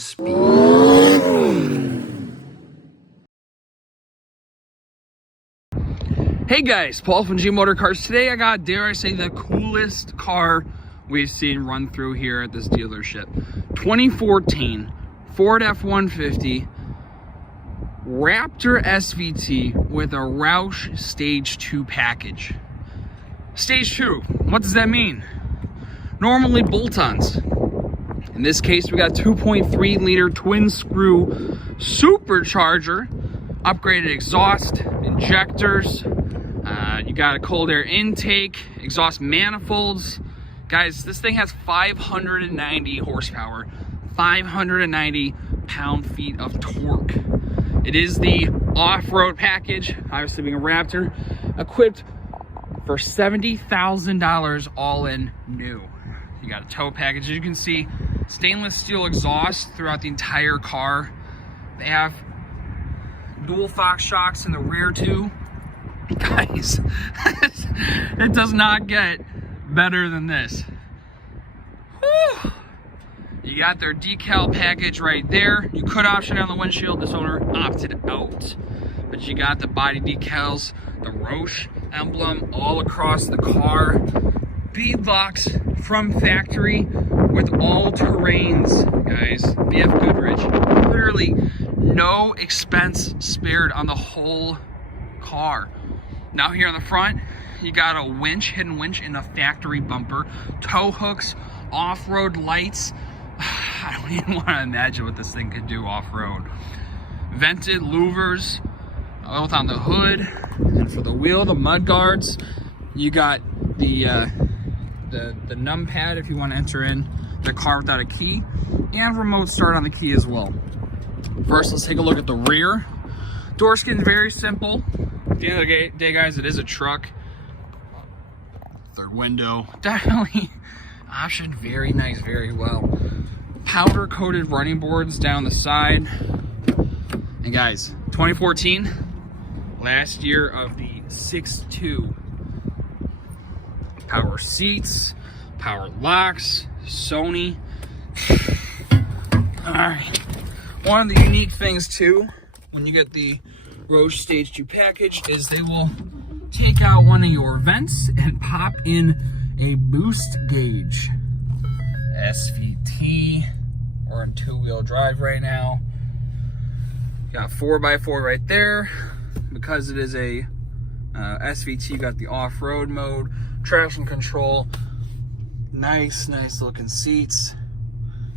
speed. Hey guys, Paul from Gmotorcars. Today I got, dare I say, the coolest car we've seen run through here at this dealership. 2014 Ford F-150 Raptor SVT with a Roush Stage 2 package. Stage 2, what does that mean? Normally bolt-ons. In this case, we got 2.3 liter twin screw supercharger, upgraded exhaust, injectors, you got a cold air intake, exhaust manifolds. Guys, this thing has 590 horsepower, 590 pound-feet of torque. It is the off-road package, obviously being a Raptor, equipped for $70,000 all in new. You got a tow package. As you can see, stainless steel exhaust throughout the entire car. They have dual Fox shocks in the rear too. Guys, it does not get better than this. Whew. You got their decal package right there. You could option on the windshield. This owner opted out. But you got the body decals, the Roush emblem all across the car. Beadlocks from factory with all terrains, guys. BF Goodrich. Literally no expense spared on the whole car. Now here on the front, you got a winch, hidden winch in the factory bumper, tow hooks, off-road lights. I don't even want to imagine what this thing could do off-road. Vented louvers, both on the hood, and for the wheel, the mud guards. You got the num pad if you want to enter in the car without a key, and remote start on the key as well. First, let's take a look at the rear. Door skin's very simple. At the end of the day, guys, it is a truck. Third window, definitely optioned very nice, very well. Powder coated running boards down the side. And guys, 2014, last year of the 6.2. Power seats, power locks, Sony. All right. One of the unique things too, when you get the Roush Stage 2 package, is they will take out one of your vents and pop in a boost gauge. SVT, we're in two-wheel drive right now. Got 4x4 right there. Because it is a SVT, you got the off-road mode, traction control, nice looking seats.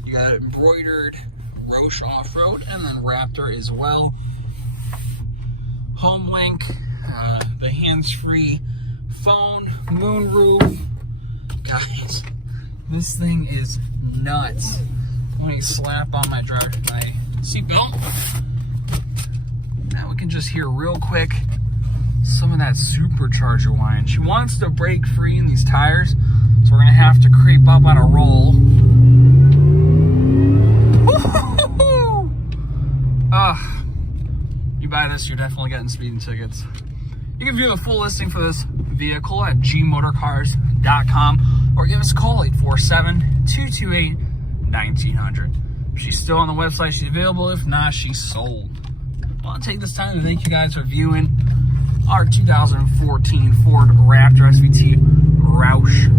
You got embroidered Roush off-road, and then Raptor as well. Home link, the hands-free phone, moonroof. Guys, this thing is nuts. Let me slap on my seatbelt. Now we can just hear real quick some of that supercharger whine. She wants to break free in these tires, so we're gonna have to creep up on a roll. You buy this, you're definitely getting speeding tickets. You can view the full listing for this vehicle at gmotorcars.com or give us a call, 847-228-1900. If she's still on the website, she's available. If not, she's sold. I want to take this time to thank you guys for viewing our 2014 Ford Raptor SVT Roush